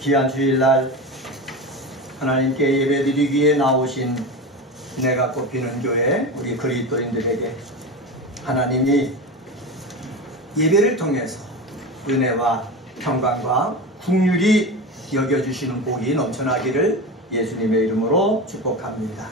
귀한 주일날 하나님께 예배드리기에 나오신 내가 꼽히는 교회 우리 그리스도인들에게 하나님이 예배를 통해서 은혜와 평강과 긍휼이 여겨주시는 복이 넘쳐나기를 예수님의 이름으로 축복합니다.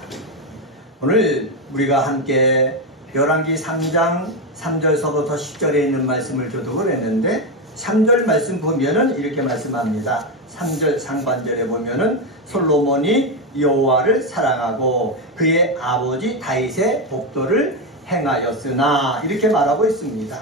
오늘 우리가 함께 열왕기 3장 3절서부터 10절에 있는 말씀을 교독을 했는데 3절 말씀 보면은 이렇게 말씀합니다. 3절 상반절에 보면은 솔로몬이 여호와를 사랑하고 그의 아버지 다윗의 복도를 행하였으나 이렇게 말하고 있습니다.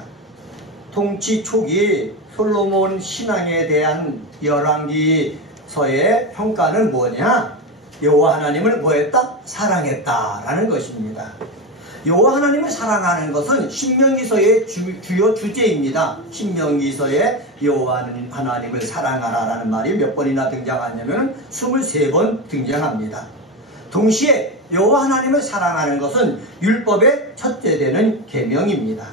통치 초기 솔로몬 신앙에 대한 열왕기서의 평가는 뭐냐? 여호와 하나님을 뭐했다? 사랑했다라는 것입니다. 여호와 하나님을 사랑하는 것은 신명기서의 주요 주제입니다. 신명기서에 여호와 하나님을 사랑하라라는 말이 몇 번이나 등장하냐면 23번 등장합니다. 동시에 여호와 하나님을 사랑하는 것은 율법의 첫째 되는 계명입니다.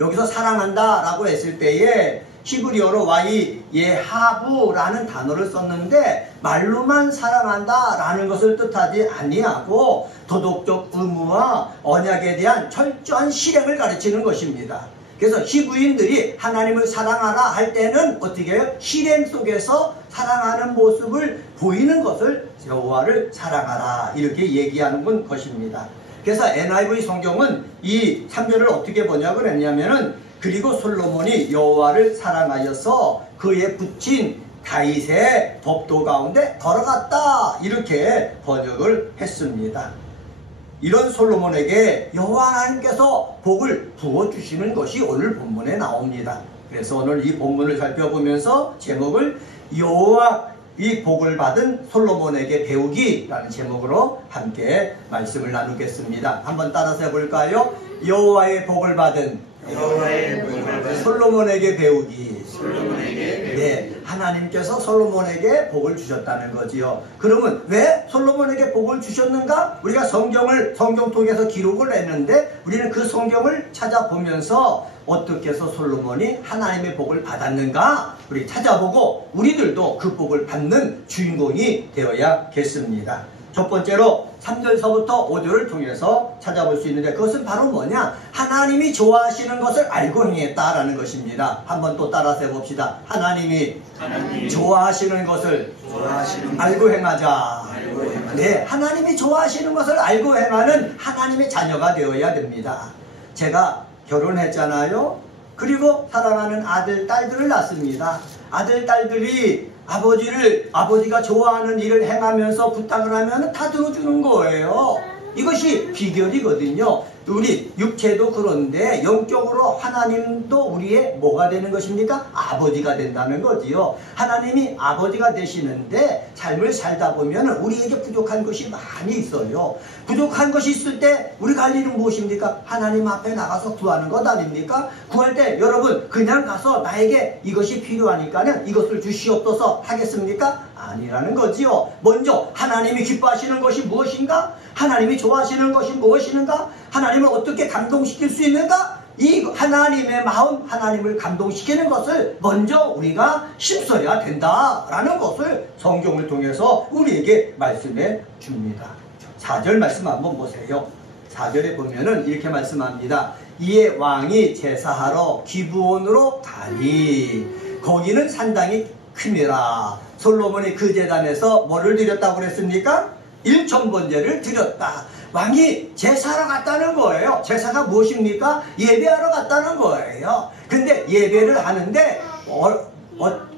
여기서 사랑한다 라고 했을 때에 히브리어로 와이 예하부라는 단어를 썼는데 말로만 사랑한다 라는 것을 뜻하지 아니하고 도덕적 의무와 언약에 대한 철저한 실행을 가르치는 것입니다. 그래서 히브리인들이 하나님을 사랑하라 할 때는 어떻게 해요? 실행 속에서 사랑하는 모습을 보이는 것을 여호와를 사랑하라 이렇게 얘기하는 것입니다. 그래서 NIV 성경은 이 3절을 어떻게 번역을 했냐면은 그리고 솔로몬이 여호와를 사랑하여서 그의 붙인 다윗의 법도 가운데 걸어갔다 이렇게 번역을 했습니다. 이런 솔로몬에게 여호와 하나님께서 복을 부어주시는 것이 오늘 본문에 나옵니다. 그래서 오늘 이 본문을 살펴보면서 제목을 여호와 이 복을 받은 솔로몬에게 배우기라는 제목으로 함께 말씀을 나누겠습니다. 한번 따라서 해볼까요? 여호와의 복을 받은 솔로몬에게 배우기. 네, 하나님께서 솔로몬에게 복을 주셨다는 거지요. 그러면 왜 솔로몬에게 복을 주셨는가? 우리가 성경 통해서 기록을 했는데 우리는 그 성경을 찾아보면서 어떻게 해서 솔로몬이 하나님의 복을 받았는가? 우리 찾아보고 우리들도 그 복을 받는 주인공이 되어야겠습니다. 첫 번째로 3절서부터 5절을 통해서 찾아볼 수 있는데 그것은 바로 뭐냐? 하나님이 좋아하시는 것을 알고 행했다라는 것입니다. 한번 또 따라서 해봅시다. 하나님이 좋아하시는 것을 알고 행하자. 네, 하나님이 좋아하시는 것을 알고 행하는 하나님의 자녀가 되어야 됩니다. 제가 결혼했잖아요. 그리고 사랑하는 아들, 딸들을 낳습니다. 아들, 딸들이 아버지가 좋아하는 일을 행하면서 부탁을 하면 다 들어주는 거예요. 이것이 비결이거든요. 우리 육체도 그런데 영적으로 하나님도 우리의 뭐가 되는 것입니까? 아버지가 된다는 거지요. 하나님이 아버지가 되시는데 삶을 살다 보면 우리에게 부족한 것이 많이 있어요. 부족한 것이 있을 때 우리가 할 일은 무엇입니까? 하나님 앞에 나가서 구하는 것 아닙니까? 구할 때 여러분 그냥 가서 나에게 이것이 필요하니까는 이것을 주시옵소서 하겠습니까? 아니라는 거지요. 먼저 하나님이 기뻐하시는 것이 무엇인가? 하나님이 좋아하시는 것이 무엇인가? 하나님을 어떻게 감동시킬 수 있는가? 이 하나님의 마음, 하나님을 감동시키는 것을 먼저 우리가 힘써야 된다라는 것을 성경을 통해서 우리에게 말씀해 줍니다. 4절 말씀 한번 보세요. 4절에 보면은 이렇게 말씀합니다. 이에 왕이 제사하러 기브온으로 가니 거기는 상당히 큼이라. 솔로몬이 그 제단에서 뭐를 드렸다고 그랬습니까? 일천번제를 드렸다. 왕이 제사하러 갔다는 거예요. 제사가 무엇입니까? 예배하러 갔다는 거예요. 근데 예배를 하는데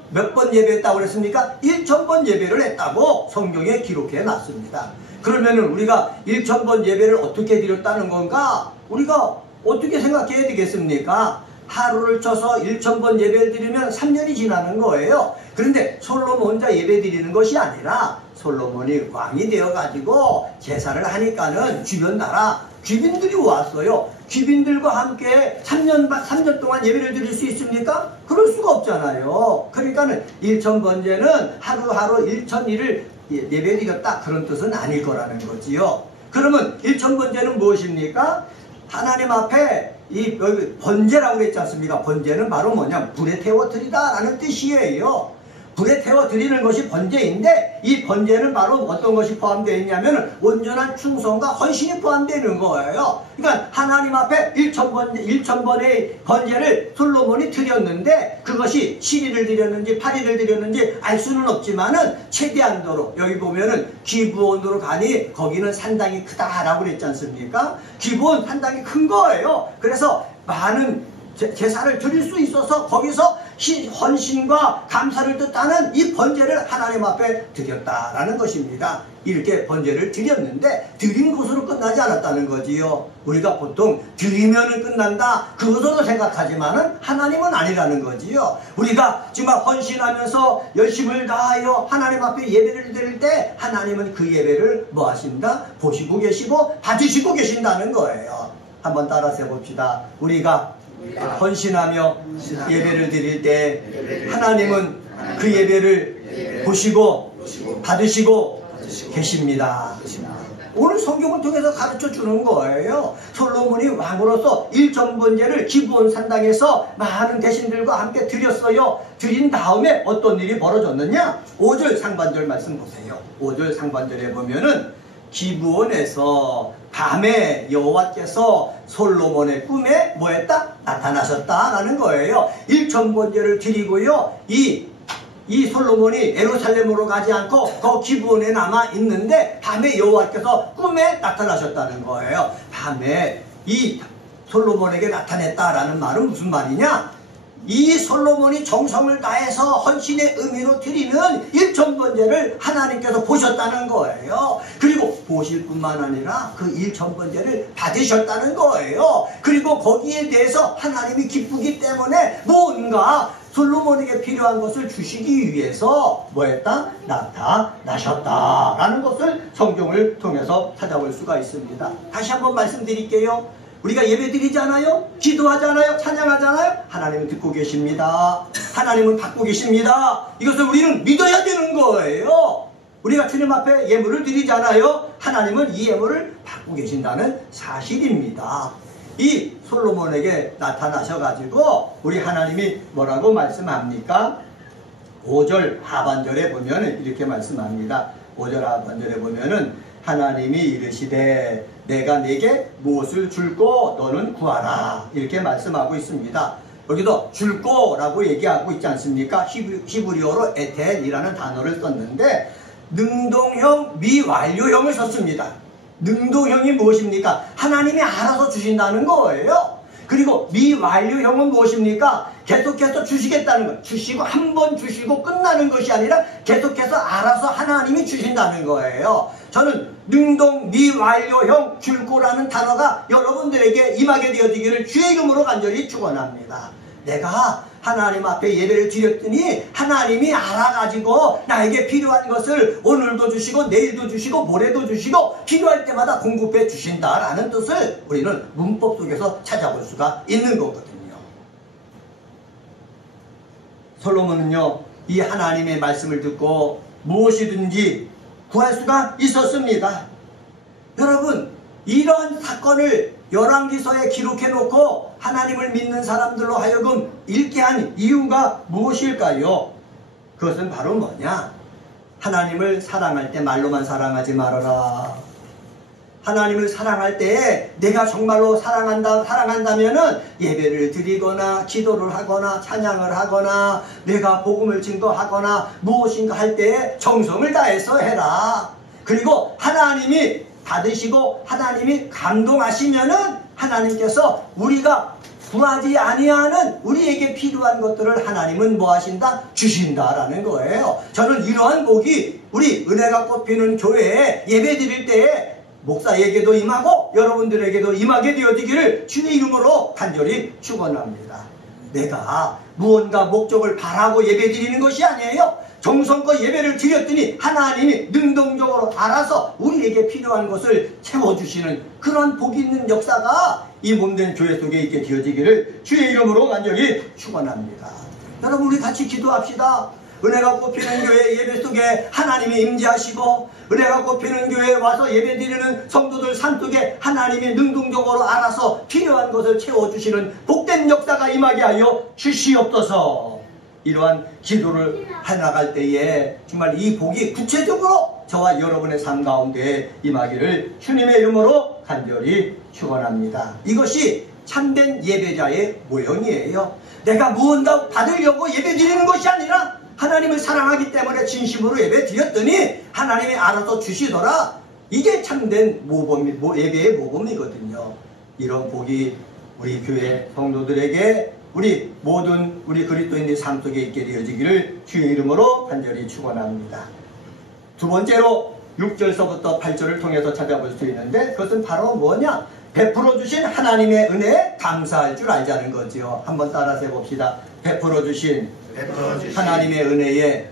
몇 번 예배했다고 그랬습니까? 1000번 예배를 했다고 성경에 기록해 놨습니다. 그러면은 우리가 1000번 예배를 어떻게 드렸다는 건가? 우리가 어떻게 생각해야 되겠습니까? 하루를 쳐서 1000번 예배를 드리면 3년이 지나는 거예요. 그런데 솔로몬 혼자 예배 드리는 것이 아니라 솔로몬이 왕이 되어가지고 제사를 하니까는 주변 나라 귀빈들이 왔어요. 귀빈들과 함께 3년 동안 예배를 드릴 수 있습니까? 그럴 수가 없잖아요. 그러니까는 1000번제는 하루하루 1000일을 예배 드렸다 그런 뜻은 아닐 거라는 거지요. 그러면 1000번제는 무엇입니까? 하나님 앞에 이 번제라고 했지 않습니까? 번제는 바로 뭐냐? 불에 태워드리다 라는 뜻이에요. 불에 태워 드리는 것이 번제인데 이 번제는 바로 어떤 것이 포함되어 있냐면 온전한 충성과 헌신이 포함되는 거예요. 그러니까 하나님 앞에 1000번의 번제를 솔로몬이 드렸는데 그것이 7일을 드렸는지 8일을 드렸는지 알 수는 없지만은 최대한도로 여기 보면은 기브온으로 가니 거기는 상당히 크다라고 그랬지 않습니까? 기브온 상당히 큰 거예요. 그래서 많은 제사를 드릴 수 있어서 거기서 헌신과 감사를 뜻하는 이 번제를 하나님 앞에 드렸다라는 것입니다. 이렇게 번제를 드렸는데 드린 것으로 끝나지 않았다는 거지요. 우리가 보통 드리면은 끝난다 그것으로 생각하지만은 하나님은 아니라는 거지요. 우리가 정말 헌신하면서 열심을 다하여 하나님 앞에 예배를 드릴 때 하나님은 그 예배를 뭐 하신다? 보시고 계시고 받으시고 계신다는 거예요. 한번 따라서 해봅시다. 우리가 헌신하며 예배를 드릴 때 하나님은 그 예배를 보시고 받으시고 계십니다. 오늘 성경을 통해서 가르쳐 주는 거예요. 솔로몬이 왕으로서 1000번제를 기브온 산당에서 많은 대신들과 함께 드렸어요. 드린 다음에 어떤 일이 벌어졌느냐? 5절 상반절 말씀 보세요. 5절 상반절에 보면은 기브온에서 밤에 여호와께서 솔로몬의 꿈에 뭐했다? 나타나셨다라는 거예요. 1000번제를 드리고요. 이 솔로몬이 예루살렘으로 가지 않고 그 기브온에 남아 있는데 밤에 여호와께서 꿈에 나타나셨다는 거예요. 밤에 이 솔로몬에게 나타냈다라는 말은 무슨 말이냐? 이 솔로몬이 정성을 다해서 헌신의 의미로 드리는 1000번제를 하나님께서 보셨다는 거예요. 그리고 보실 뿐만 아니라 그 1000번제를 받으셨다는 거예요. 그리고 거기에 대해서 하나님이 기쁘기 때문에 뭔가 솔로몬에게 필요한 것을 주시기 위해서 뭐했다? 나타나셨다라는 것을 성경을 통해서 찾아볼 수가 있습니다. 다시 한번 말씀드릴게요. 우리가 예배 드리잖아요. 기도하잖아요. 찬양하잖아요. 하나님은 듣고 계십니다. 하나님은 받고 계십니다. 이것을 우리는 믿어야 되는 거예요. 우리가 주님 앞에 예물을 드리잖아요. 하나님은 이 예물을 받고 계신다는 사실입니다. 이 솔로몬에게 나타나셔가지고 우리 하나님이 뭐라고 말씀합니까? 5절 하반절에 보면 이렇게 말씀합니다. 5절 하반절에 보면은 하나님이 이르시되 내가 네게 무엇을 줄고 너는 구하라 이렇게 말씀하고 있습니다. 여기도 줄고라고 얘기하고 있지 않습니까? 히브리어로 에텐이라는 단어를 썼는데 능동형 미완료형을 썼습니다. 능동형이 무엇입니까? 하나님이 알아서 주신다는 거예요. 그리고 미완료형은 무엇입니까? 계속해서 주시겠다는 것. 주시고 한 번 주시고 끝나는 것이 아니라 계속해서 알아서 하나님이 주신다는 거예요. 저는 능동 미완료형 줄고라는 단어가 여러분들에게 임하게 되어지기를 주의 이름으로 간절히 축원합니다. 내가 하나님 앞에 예배를 드렸더니 하나님이 알아가지고 나에게 필요한 것을 오늘도 주시고 내일도 주시고 모레도 주시고 필요할 때마다 공급해 주신다라는 뜻을 우리는 문법 속에서 찾아볼 수가 있는 거거든요. 솔로몬은요 이 하나님의 말씀을 듣고 무엇이든지 구할 수가 있었습니다. 여러분 이러한 사건을 열왕기서에 기록해 놓고 하나님을 믿는 사람들로 하여금 읽게 한 이유가 무엇일까요? 그것은 바로 뭐냐? 하나님을 사랑할 때 말로만 사랑하지 말아라. 하나님을 사랑할 때 내가 정말로 사랑한다면은 예배를 드리거나 기도를 하거나 찬양을 하거나 내가 복음을 증거하거나 무엇인가 할 때 정성을 다해서 해라. 그리고 하나님이 받으시고 하나님이 감동하시면은 하나님께서 우리가 구하지 아니하는 우리에게 필요한 것들을 하나님은 뭐 하신다? 주신다라는 거예요. 저는 이러한 복이 우리 은혜가 꽃피는 교회에 예배 드릴 때에 목사에게도 임하고 여러분들에게도 임하게 되어지기를 주의 이름으로 간절히 축원합니다. 내가 무언가 목적을 바라고 예배 드리는 것이 아니에요. 정성껏 예배를 드렸더니 하나님이 능동적으로 알아서 우리에게 필요한 것을 채워주시는 그런 복이 있는 역사가 이 몸된 교회 속에 있게 되어지기를 주의 이름으로 간절히 축원합니다. 여러분 우리 같이 기도합시다. 은혜가 꽃피는 교회 예배 속에 하나님이 임재하시고 은혜가 꽃피는 교회에 와서 예배 드리는 성도들 삶 속에 하나님이 능동적으로 알아서 필요한 것을 채워주시는 복된 역사가 임하게 하여 주시옵소서. 이러한 기도를 해나갈 때에 정말 이 복이 구체적으로 저와 여러분의 삶 가운데 임하기를 주님의 이름으로 간절히 축원합니다. 이것이 참된 예배자의 모형이에요. 내가 무언가 받으려고 예배 드리는 것이 아니라 하나님을 사랑하기 때문에 진심으로 예배 드렸더니 하나님이 알아서 주시더라. 이게 참된 예배의 모범이거든요. 이런 복이 우리 교회 성도들에게 우리 모든 우리 그리스도인의 삶 속에 있게 되어지기를 주의 이름으로 간절히 축원합니다. 두 번째로 6절서부터 8절을 통해서 찾아볼 수 있는데 그것은 바로 뭐냐? 베풀어 주신 하나님의 은혜에 감사할 줄 알자는 거지요. 한번 따라서 해봅시다. 베풀어 주신 하나님의 은혜에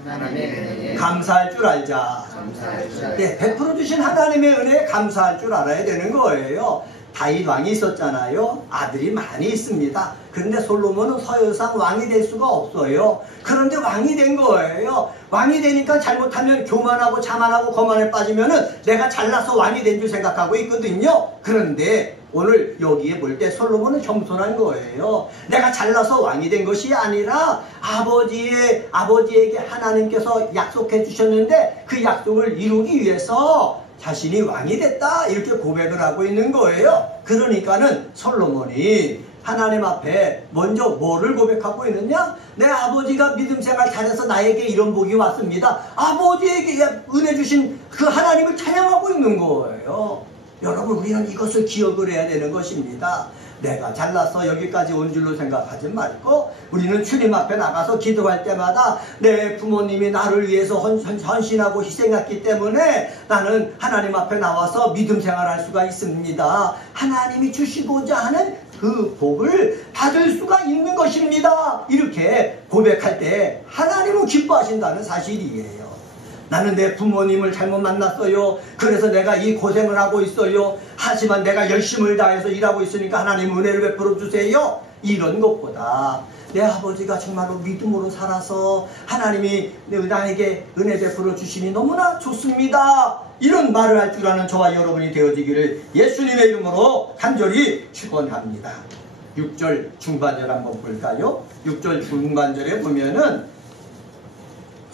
감사할 줄 알자. 네, 베풀어 주신 하나님의 은혜에 감사할 줄 알아야 되는 거예요. 다윗 왕이 있었잖아요. 아들이 많이 있습니다. 그런데 솔로몬은 서열상 왕이 될 수가 없어요. 그런데 왕이 된 거예요. 왕이 되니까 잘못하면 교만하고 자만하고 거만에 빠지면은 내가 잘나서 왕이 된 줄 생각하고 있거든요. 그런데 오늘 여기에 볼 때 솔로몬은 겸손한 거예요. 내가 잘나서 왕이 된 것이 아니라 아버지에게 하나님께서 약속해 주셨는데 그 약속을 이루기 위해서 자신이 왕이 됐다 이렇게 고백을 하고 있는 거예요. 그러니까는 솔로몬이 하나님 앞에 먼저 뭐를 고백하고 있느냐? 내 아버지가 믿음생활 잘해서 나에게 이런 복이 왔습니다. 아버지에게 은혜 주신 그 하나님을 찬양하고 있는 거예요. 여러분, 우리는 이것을 기억을 해야 되는 것입니다. 내가 잘나서 여기까지 온 줄로 생각하지 말고 우리는 주님 앞에 나가서 기도할 때마다 내 부모님이 나를 위해서 헌신하고 희생했기 때문에 나는 하나님 앞에 나와서 믿음 생활할 수가 있습니다. 하나님이 주시고자 하는 그 복을 받을 수가 있는 것입니다. 이렇게 고백할 때 하나님은 기뻐하신다는 사실이에요. 나는 내 부모님을 잘못 만났어요. 그래서 내가 이 고생을 하고 있어요. 하지만 내가 열심을 다해서 일하고 있으니까 하나님 은혜를 베풀어 주세요. 이런 것보다 내 아버지가 정말로 믿음으로 살아서 하나님이 나에게 은혜 베풀어 주시니 너무나 좋습니다. 이런 말을 할 줄 아는 저와 여러분이 되어지기를 예수님의 이름으로 간절히 축원합니다. 6절 중반절 한번 볼까요? 6절 중반절에 보면은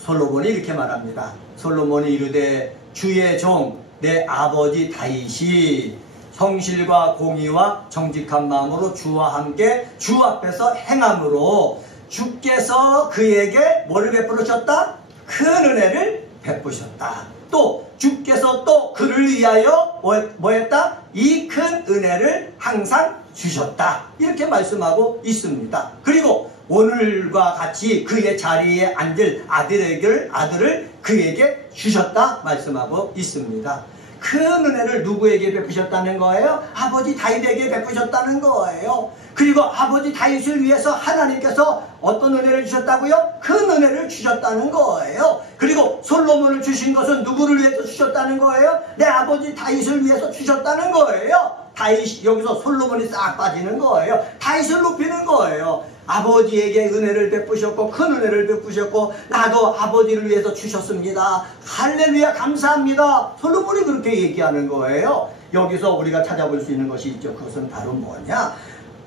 솔로몬이 이렇게 말합니다. 솔로몬이 이르되 주의 종 내 아버지 다윗이 성실과 공의와 정직한 마음으로 주와 함께 주 앞에서 행함으로 주께서 그에게 뭐를 베풀으셨다? 큰 은혜를 베푸셨다. 또 주께서 또 그를 위하여 뭐 했다? 이 큰 은혜를 항상 주셨다. 이렇게 말씀하고 있습니다. 그리고 오늘과 같이 그의 자리에 앉을 아들을 그에게 주셨다 말씀하고 있습니다. 큰 은혜를 누구에게 베푸셨다는 거예요? 아버지 다윗에게 베푸셨다는 거예요. 그리고 아버지 다윗을 위해서 하나님께서 어떤 은혜를 주셨다고요? 큰 은혜를 주셨다는 거예요. 그리고 솔로몬을 주신 것은 누구를 위해서 주셨다는 거예요? 내 아버지 다윗을 위해서 주셨다는 거예요. 다윗, 여기서 솔로몬이 싹 빠지는 거예요. 다윗을 높이는 거예요. 아버지에게 은혜를 베푸셨고 큰 은혜를 베푸셨고 나도 아버지를 위해서 주셨습니다. 할렐루야 감사합니다. 솔로몬이 그렇게 얘기하는 거예요. 여기서 우리가 찾아볼 수 있는 것이 있죠. 그것은 바로 뭐냐?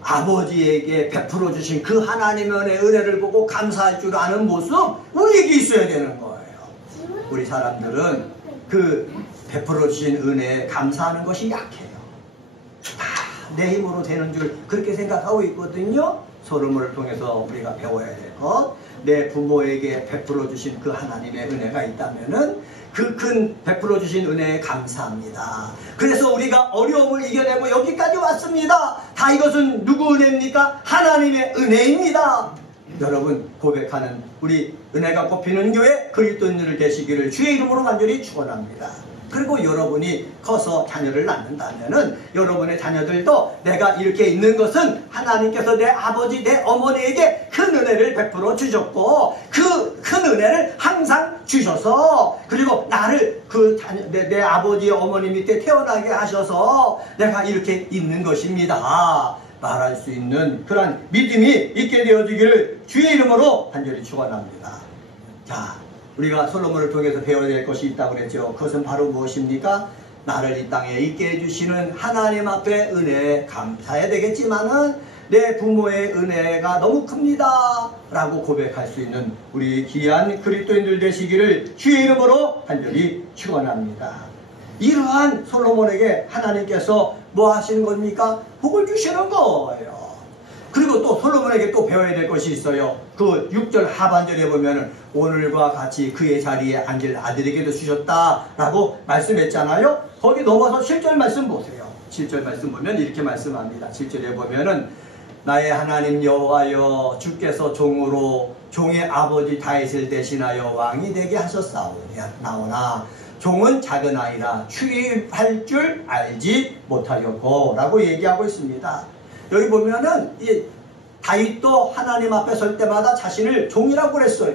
아버지에게 베풀어 주신 그 하나님의 은혜를 보고 감사할 줄 아는 모습 우리에게 있어야 되는 거예요. 우리 사람들은 그 베풀어 주신 은혜에 감사하는 것이 약해요. 내 힘으로 되는 줄 그렇게 생각하고 있거든요. 솔로몬을 통해서 우리가 배워야 될 것, 내 부모에게 베풀어 주신 그 하나님의 은혜가 있다면은 그 큰 베풀어 주신 은혜에 감사합니다. 그래서 우리가 어려움을 이겨내고 여기까지 왔습니다. 다 이것은 누구 은혜입니까? 하나님의 은혜입니다. 여러분 고백하는 우리 은혜가 꼽히는 교회 그리스도인들 되시기를 주의 이름으로 간절히 축원합니다. 그리고 여러분이 커서 자녀를 낳는다면은 여러분의 자녀들도 내가 이렇게 있는 것은 하나님께서 내 아버지 내 어머니에게 큰 은혜를 베풀어 주셨고 그 큰 은혜를 항상 주셔서 그리고 나를 그 자녀 내 아버지 어머니 밑에 태어나게 하셔서 내가 이렇게 있는 것입니다. 말할 수 있는 그런 믿음이 있게 되어지기를 주의 이름으로 간절히 축원합니다. 자, 우리가 솔로몬을 통해서 배워야 될 것이 있다고 그랬죠. 그것은 바로 무엇입니까? 나를 이 땅에 있게 해주시는 하나님 앞에 은혜에 감사해야 되겠지만은 내 부모의 은혜가 너무 큽니다 라고 고백할 수 있는 우리 귀한 그리스도인들 되시기를 주의 이름으로 간절히 축원합니다. 이러한 솔로몬에게 하나님께서 뭐 하시는 겁니까? 복을 주시는 거예요. 그리고 또 솔로몬에게 또 배워야 될 것이 있어요. 그 6절 하반절에 보면은 오늘과 같이 그의 자리에 앉을 아들에게도 주셨다라고 말씀했잖아요. 거기 넘어서 7절 말씀 보세요. 7절 말씀 보면 이렇게 말씀합니다. 7절에 보면은 나의 하나님 여호와여 주께서 종으로 종의 아버지 다윗을 대신하여 왕이 되게 하셨사오나 종은 작은 아이라 출입할 줄 알지 못하였고 라고 얘기하고 있습니다. 여기 보면은 이 다윗도 하나님 앞에 설 때마다 자신을 종이라고 그랬어요.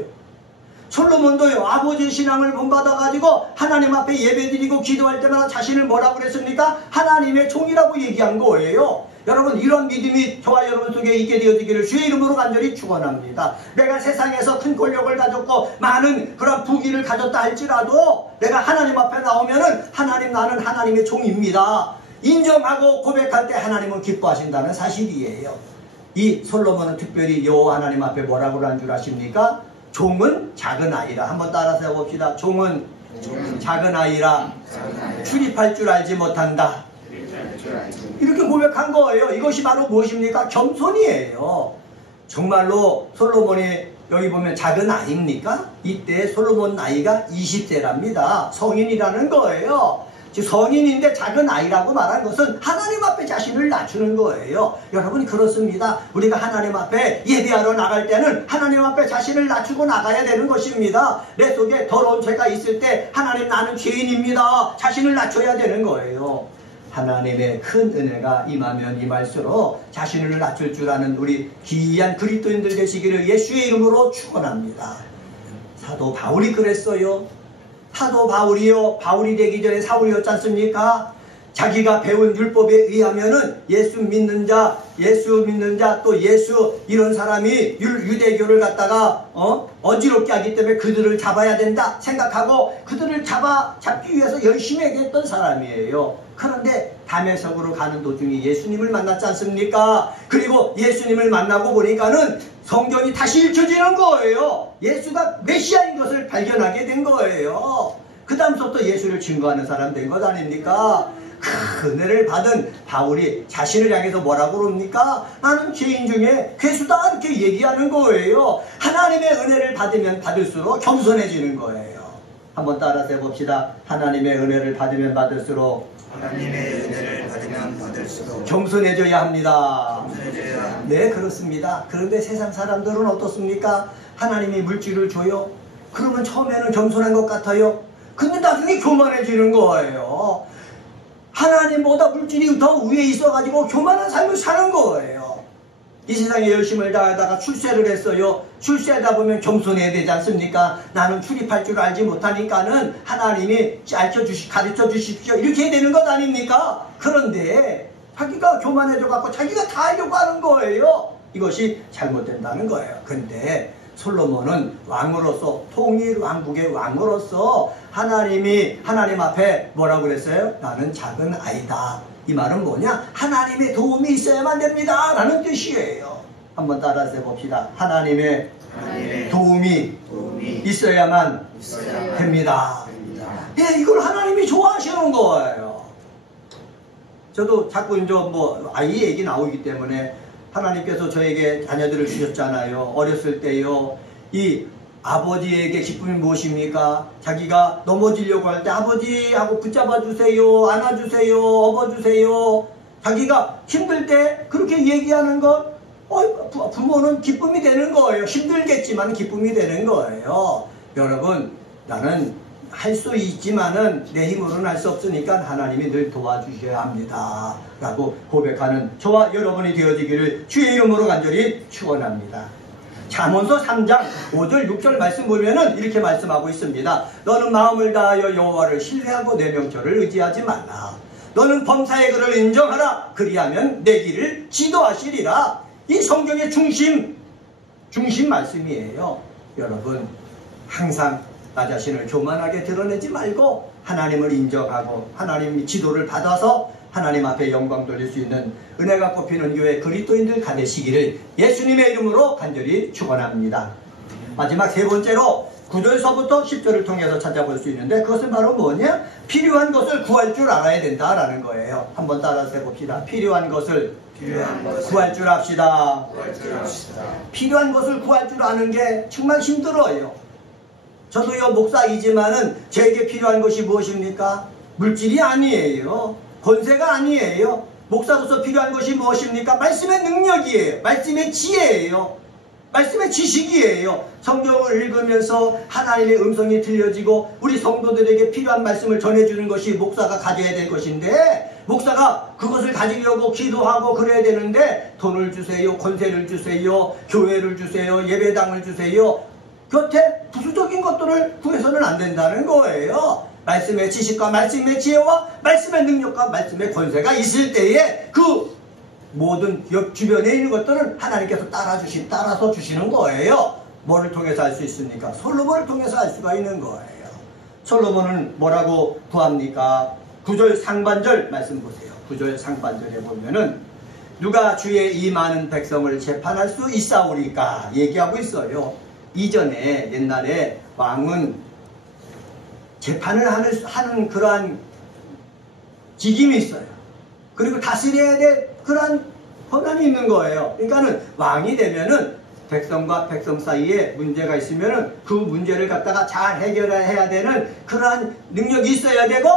솔로몬도요, 아버지의 신앙을 본받아 가지고 하나님 앞에 예배드리고 기도할 때마다 자신을 뭐라고 그랬습니까? 하나님의 종이라고 얘기한 거예요. 여러분, 이런 믿음이 저와 여러분 속에 있게 되어지기를 주의 이름으로 간절히 축원합니다. 내가 세상에서 큰 권력을 가졌고 많은 그런 부귀를 가졌다 할지라도 내가 하나님 앞에 나오면은 하나님, 나는 하나님의 종입니다. 인정하고 고백할 때 하나님은 기뻐하신다는 사실이에요. 이 솔로몬은 특별히 여호와 하나님 앞에 뭐라고 한 줄 아십니까? 종은 작은 아이라. 한번 따라서 해봅시다. 종은 작은 아이라 출입할 줄 알지 못한다. 이렇게 고백한 거예요. 이것이 바로 무엇입니까? 겸손이에요. 정말로 솔로몬이 여기 보면 작은 아이입니까? 이때 솔로몬 나이가 20세랍니다. 성인이라는 거예요. 성인인데 작은 아이라고 말한 것은 하나님 앞에 자신을 낮추는 거예요. 여러분, 그렇습니다. 우리가 하나님 앞에 예배하러 나갈 때는 하나님 앞에 자신을 낮추고 나가야 되는 것입니다. 내 속에 더러운 죄가 있을 때 하나님, 나는 죄인입니다. 자신을 낮춰야 되는 거예요. 하나님의 큰 은혜가 임하면 임할수록 자신을 낮출 줄 아는 우리 귀한 그리스도인들 되시기를 예수의 이름으로 축원합니다. 사도 바울이 그랬어요. 사도 바울이요, 바울이 되기 전에 사울이었지 않습니까? 자기가 배운 율법에 의하면은 예수 믿는 자 또 예수 이런 사람이 유대교를 갖다가 어지럽게 하기 때문에 그들을 잡아야 된다 생각하고 그들을 잡기 위해서 열심히 했던 사람이에요. 그런데 다메섹으로 가는 도중에 예수님을 만났지 않습니까? 그리고 예수님을 만나고 보니까는 성경이 다시 읽혀지는 거예요. 예수가 메시아인 것을 발견하게 된 거예요. 그 다음부터 예수를 증거하는 사람 된 것 아닙니까? 그 은혜를 받은 바울이 자신을 향해서 뭐라고 그럽니까? 나는 죄인 중에 괴수다, 이렇게 얘기하는 거예요. 하나님의 은혜를 받으면 받을수록 겸손해지는 거예요. 한번 따라서 해봅시다. 하나님의 은혜를 받으면 받을수록 겸손해져야 합니다. 네, 그렇습니다. 그런데 세상 사람들은 어떻습니까? 하나님이 물질을 줘요. 그러면 처음에는 겸손한 것 같아요. 근데 나중에 교만해지는 거예요. 하나님보다 물질이 더 위에 있어가지고 교만한 삶을 사는 거예요. 이 세상에 열심을 다하다가 출세를 했어요. 출세하다 보면 겸손해야 되지 않습니까? 나는 출입할 줄 알지 못하니까는 하나님이 가르쳐 주십시오. 이렇게 해야 되는 것 아닙니까? 그런데 자기가 교만해져갖고 자기가 다 하려고 하는 거예요. 이것이 잘못된다는 거예요. 근데 솔로몬은 왕으로서, 통일 왕국의 왕으로서 하나님 앞에 뭐라고 그랬어요? 나는 작은 아이다. 이 말은 뭐냐? 하나님의 도움이 있어야만 됩니다 라는 뜻이에요. 한번 따라서 해봅시다. 하나님의 도움이 있어야만 됩니다. 예, 이걸 하나님이 좋아하시는 거예요. 저도 자꾸 이제 아이 얘기 나오기 때문에 하나님께서 저에게 자녀들을 주셨잖아요. 어렸을 때요. 이 아버지에게 기쁨이 무엇입니까? 자기가 넘어지려고 할 때 아버지하고 붙잡아 주세요. 안아주세요. 업어주세요. 자기가 힘들 때 그렇게 얘기하는 것, 부모는 기쁨이 되는 거예요. 힘들겠지만 기쁨이 되는 거예요. 여러분, 나는 할 수 있지만은 내 힘으로는 할 수 없으니까 하나님이 늘 도와주셔야 합니다 라고 고백하는 저와 여러분이 되어지기를 주의 이름으로 간절히 축원합니다. 잠언서 3장 5절 6절 말씀 보면은 이렇게 말씀하고 있습니다. 너는 마음을 다하여 여호와를 신뢰하고 내 명철을 의지하지 말라. 너는 범사의 그를 인정하라. 그리하면 내 길을 지도하시리라. 이 성경의 중심 말씀이에요. 여러분, 항상 나 자신을 교만하게 드러내지 말고 하나님을 인정하고 하나님의 지도를 받아서 하나님 앞에 영광 돌릴 수 있는 은혜가 꽃피는 교회 그리스도인들 가 되시기를 예수님의 이름으로 간절히 축원합니다. 마지막 세 번째로 9절서부터 10절을 통해서 찾아볼 수 있는데 그것은 바로 뭐냐? 필요한 것을 구할 줄 알아야 된다라는 거예요. 한번 따라서 해봅시다. 필요한 것을 구할 줄 합시다. 필요한 것을 구할 줄 아는 게 정말 힘들어요. 저도요 목사이지만은 제게 필요한 것이 무엇입니까? 물질이 아니에요. 권세가 아니에요. 목사로서 필요한 것이 무엇입니까? 말씀의 능력이에요. 말씀의 지혜예요. 말씀의 지식이에요. 성경을 읽으면서 하나님의 음성이 들려지고 우리 성도들에게 필요한 말씀을 전해주는 것이 목사가 가져야 될 것인데 목사가 그것을 가지려고 기도하고 그래야 되는데 돈을 주세요, 권세를 주세요, 교회를 주세요, 예배당을 주세요. 곁에 부수적인 것들을 구해서는 안 된다는 거예요. 말씀의 지식과 말씀의 지혜와 말씀의 능력과 말씀의 권세가 있을 때에 그 모든 옆 주변에 있는 것들은 하나님께서 따라서 주시는 거예요. 뭐를 통해서 할 수 있습니까? 솔로몬을 통해서 할 수가 있는 거예요. 솔로몬은 뭐라고 구합니까? 9절 상반절 말씀 보세요. 9절 상반절에 보면은 누가 주의 이 많은 백성을 재판할 수 있사오리까 얘기하고 있어요. 이전에 옛날에 왕은 재판을 하는 그러한 직임이 있어요. 그리고 다스려야 될 그러한 권한이 있는 거예요. 그러니까는 왕이 되면은 백성과 백성 사이에 문제가 있으면은 그 문제를 갖다가 잘 해결해야 되는 그러한 능력이 있어야 되고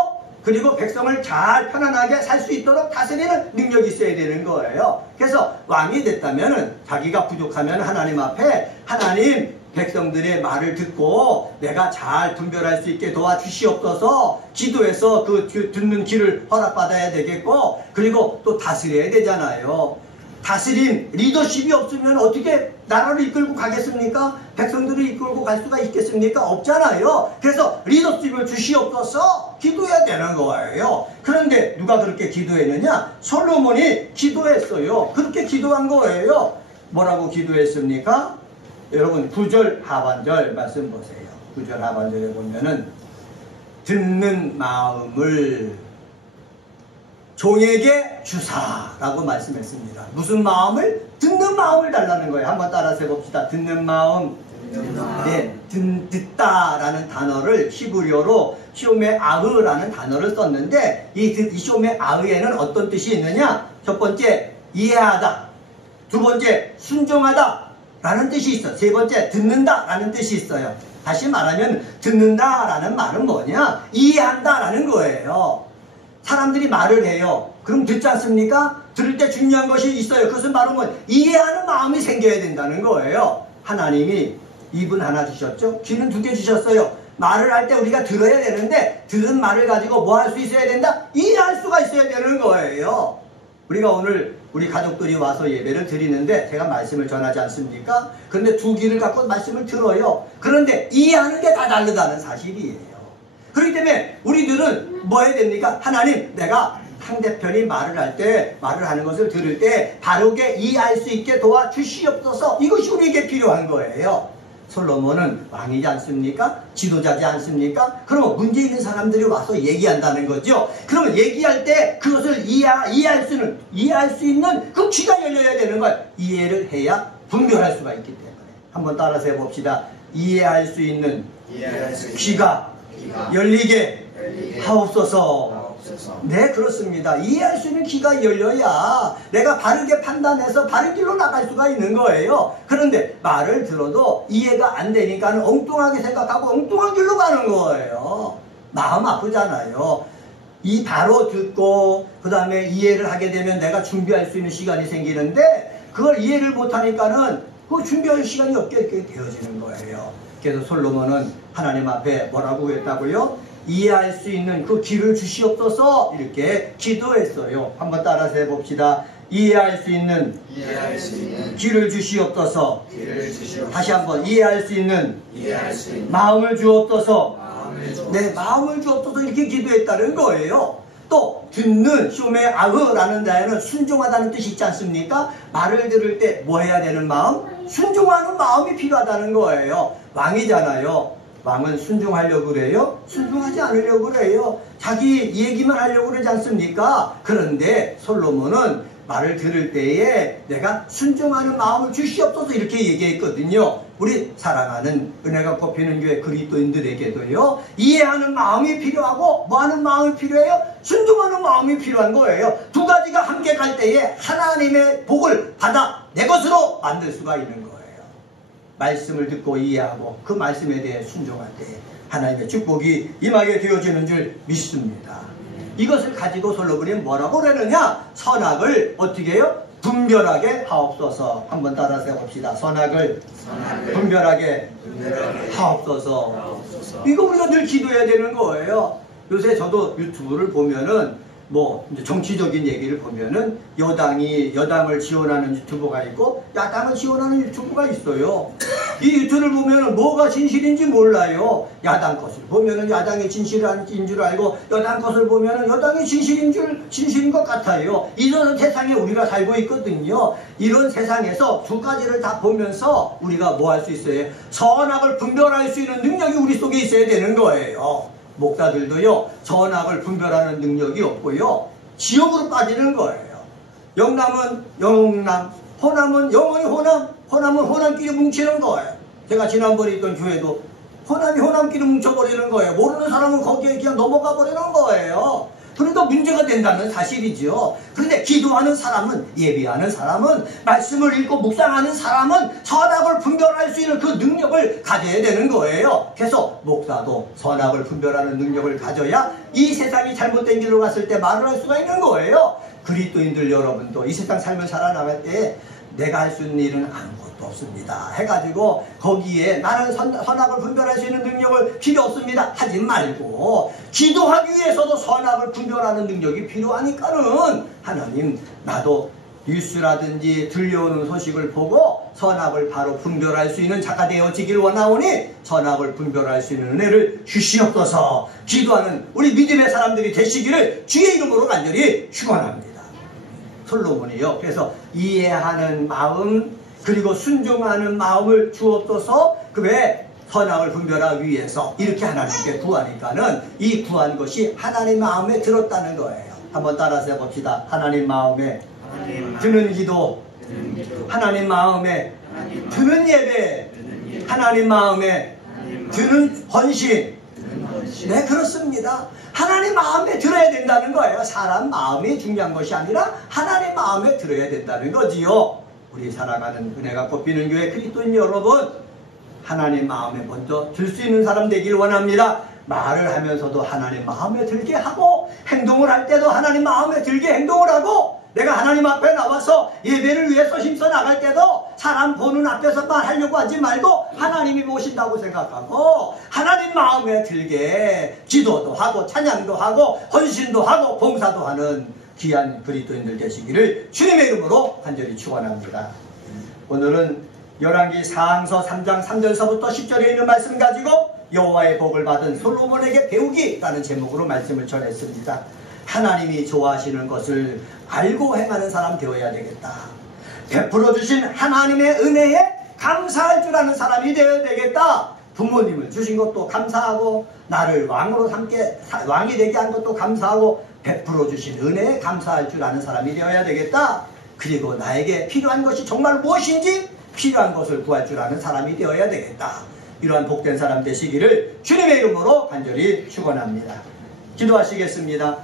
그리고 백성을 잘 편안하게 살 수 있도록 다스리는 능력이 있어야 되는 거예요. 그래서 왕이 됐다면은 자기가 부족하면 하나님 앞에 하나님 백성들의 말을 듣고 내가 잘 분별할 수 있게 도와주시옵소서 기도해서 그 듣는 길을 허락받아야 되겠고 그리고 또 다스려야 되잖아요. 다스림, 리더십이 없으면 어떻게 나라를 이끌고 가겠습니까? 백성들을 이끌고 갈 수가 있겠습니까? 없잖아요. 그래서 리더십을 주시옵소서 기도해야 되는 거예요. 그런데 누가 그렇게 기도했느냐? 솔로몬이 기도했어요. 그렇게 기도한 거예요. 뭐라고 기도했습니까? 여러분 9절 하반절 말씀 보세요. 9절 하반절에 보면은 듣는 마음을 종에게 주사라고 말씀했습니다. 무슨 마음을? 듣는 마음을 달라는 거예요. 한번 따라서 해봅시다. 듣는 마음. 네, 듣다라는 단어를 히브리어로 시오메 아흐라는 단어를 썼는데 이 시오메 아흐에는 어떤 뜻이 있느냐? 첫 번째 이해하다, 두 번째 순종하다 라는 뜻이 있어. 세 번째 듣는다 라는 뜻이 있어요. 다시 말하면 듣는다 라는 말은 뭐냐? 이해한다 라는 거예요. 사람들이 말을 해요. 그럼 듣지 않습니까? 들을 때 중요한 것이 있어요. 그것은 바로 뭐 이해하는 마음이 생겨야 된다는 거예요. 하나님이 입은 하나 주셨죠? 귀는 2개 주셨어요. 말을 할 때 우리가 들어야 되는데 들은 말을 가지고 뭐 할 수 있어야 된다? 이해할 수가 있어야 되는 거예요. 우리가 오늘 우리 가족들이 와서 예배를 드리는데 제가 말씀을 전하지 않습니까? 그런데 2귀를 갖고 말씀을 들어요. 그런데 이해하는 게 다 다르다는 사실이에요. 그렇기 때문에 우리들은 뭐 해야 됩니까? 하나님, 내가 상대편이 말을 할 때, 말을 하는 것을 들을 때 바르게 이해할 수 있게 도와주시옵소서. 이것이 우리에게 필요한 거예요. 솔로몬은 왕이지 않습니까? 지도자지 않습니까? 그러면 문제 있는 사람들이 와서 얘기한다는 거죠. 그러면 얘기할 때 그것을 이해할 수 있는 그 귀가 열려야 되는 거예요. 이해를 해야 분별할 수가 있기 때문에. 한번 따라서 해봅시다. 이해할 수 있는 귀가 열리게 하옵소서. 네, 그렇습니다. 이해할 수 있는 귀가 열려야 내가 바르게 판단해서 바른 길로 나갈 수가 있는 거예요. 그런데 말을 들어도 이해가 안 되니까 엉뚱하게 생각하고 엉뚱한 길로 가는 거예요. 마음 아프잖아요. 이 바로 듣고 그 다음에 이해를 하게 되면 내가 준비할 수 있는 시간이 생기는데 그걸 이해를 못하니까는 그 준비할 시간이 없게 되어지는 거예요. 그래서 솔로몬은 하나님 앞에 뭐라고 했다고요? 이해할 수 있는 그 귀를 주시옵소서 이렇게 기도했어요. 한번 따라서 해봅시다. 이해할 수 있는 귀를 주시옵소서. 다시 한번 이해할 수 있는 마음을 주옵소서. 네, 마음을 주옵소서 이렇게 기도했다는 거예요. 또 듣는 쇼메 아흐라는 자에는 순종하다는 뜻이 있지 않습니까? 말을 들을 때 뭐 해야 되는 마음? 순종하는 마음이 필요하다는 거예요. 왕이잖아요. 왕은 순종하려고 그래요? 순종하지 않으려고 그래요. 자기 얘기만 하려고 그러지 않습니까? 그런데 솔로몬은 말을 들을 때에 내가 순종하는 마음을 주시옵소서 이렇게 얘기했거든요. 우리 사랑하는 은혜가 꼽히는 교회 그리스도인들에게도요, 이해하는 마음이 필요하고 뭐하는 마음이 필요해요? 순종하는 마음이 필요한 거예요. 두 가지가 함께 갈 때에 하나님의 복을 받아 내 것으로 만들 수가 있는 거예요. 말씀을 듣고 이해하고 그 말씀에 대해 순종할 때 하나님의 축복이 임하게 되어지는 줄 믿습니다. 이것을 가지고 솔로몬이 뭐라고 그러느냐? 선악을 어떻게 해요? 분별하게 하옵소서. 한번 따라서 해봅시다. 선악을 분별하게 하옵소서. 이거 우리가 늘 기도해야 되는 거예요. 요새 저도 유튜브를 보면은 이제 정치적인 얘기를 보면은 여당을 지원하는 유튜버가 있고 야당을 지원하는 유튜버가 있어요. 이 유튜브를 보면은 뭐가 진실인지 몰라요. 야당 것을 보면은 야당이 진실인 줄 알고 여당 것을 보면은 여당이 진실인 것 같아요. 이런 세상에 우리가 살고 있거든요. 이런 세상에서 두 가지를 다 보면서 우리가 뭐 할 수 있어요? 선악을 분별할 수 있는 능력이 우리 속에 있어야 되는 거예요. 목사들도요, 선악을 분별하는 능력이 없고요, 지옥으로 빠지는 거예요. 영남은 영남, 호남은 영원히 호남은 호남끼리 뭉치는 거예요. 제가 지난번에 있던 교회도 호남이 호남끼리 뭉쳐버리는 거예요. 모르는 사람은 거기에 그냥 넘어가 버리는 거예요. 그러니까 문제가 된다는 사실이죠. 그런데 기도하는 사람은, 예비하는 사람은, 말씀을 읽고 묵상하는 사람은 선악을 분별할 수 있는 그 능력을 가져야 되는 거예요. 그래서 목사도 선악을 분별하는 능력을 가져야 이 세상이 잘못된 길로 갔을 때 말을 할 수가 있는 거예요. 그리스도인들 여러분도 이 세상 삶을 살아나갈 때 내가 할 수 있는 일은 아무것도 없습니다 해가지고 거기에 나는 선악을 분별할 수 있는 능력을 필요 없습니다 하지 말고, 기도하기 위해서도 선악을 분별하는 능력이 필요하니까는 하나님, 나도 뉴스라든지 들려오는 소식을 보고 선악을 바로 분별할 수 있는 자가 되어지길 원하오니 선악을 분별할 수 있는 은혜를 주시옵소서. 기도하는 우리 믿음의 사람들이 되시기를 주의 이름으로 간절히 축원합니다. 솔로몬이요, 그래서 이해하는 마음 그리고 순종하는 마음을 주옵소서. 그 외에 선악을 분별하기 위해서 이렇게 하나님께 구하니까는 이 구한 것이 하나님 마음에 들었다는 거예요. 한번 따라서 해봅시다. 하나님 마음에 드는 기도, 하나님 마음에 드는 예배, 하나님 마음에 드는 헌신. 네, 그렇습니다. 하나님 마음에 들어야 된다는 거예요. 사람 마음이 중요한 것이 아니라 하나님 마음에 들어야 된다는 거지요. 우리 사랑하는 은혜가 꼽히는 교회 그리스도인 여러분, 하나님 마음에 먼저 들 수 있는 사람 되길 원합니다. 말을 하면서도 하나님 마음에 들게 하고, 행동을 할 때도 하나님 마음에 들게 행동을 하고, 내가 하나님 앞에 나와서 예배를 위해서 힘써 나갈 때도 사람 보는 앞에서만 하려고 하지 말고 하나님이 보신다고 생각하고 하나님 마음에 들게 기도도 하고 찬양도 하고 헌신도 하고 봉사도 하는 귀한 그리스도인들 되시기를 주님의 이름으로 간절히 축원합니다. 오늘은 열왕기 사항서 3장 3절서부터 10절에 있는 말씀 가지고 여호와의 복을 받은 솔로몬에게 배우기라는 제목으로 말씀을 전했습니다. 하나님이 좋아하시는 것을 알고 행하는 사람 되어야 되겠다. 베풀어 주신 하나님의 은혜에 감사할 줄 아는 사람이 되어야 되겠다. 부모님을 주신 것도 감사하고 나를 왕이 되게 한 것도 감사하고 베풀어 주신 은혜에 감사할 줄 아는 사람이 되어야 되겠다. 그리고 나에게 필요한 것이 정말 무엇인지 필요한 것을 구할 줄 아는 사람이 되어야 되겠다. 이러한 복된 사람 되시기를 주님의 이름으로 간절히 축원합니다. 기도하시겠습니다.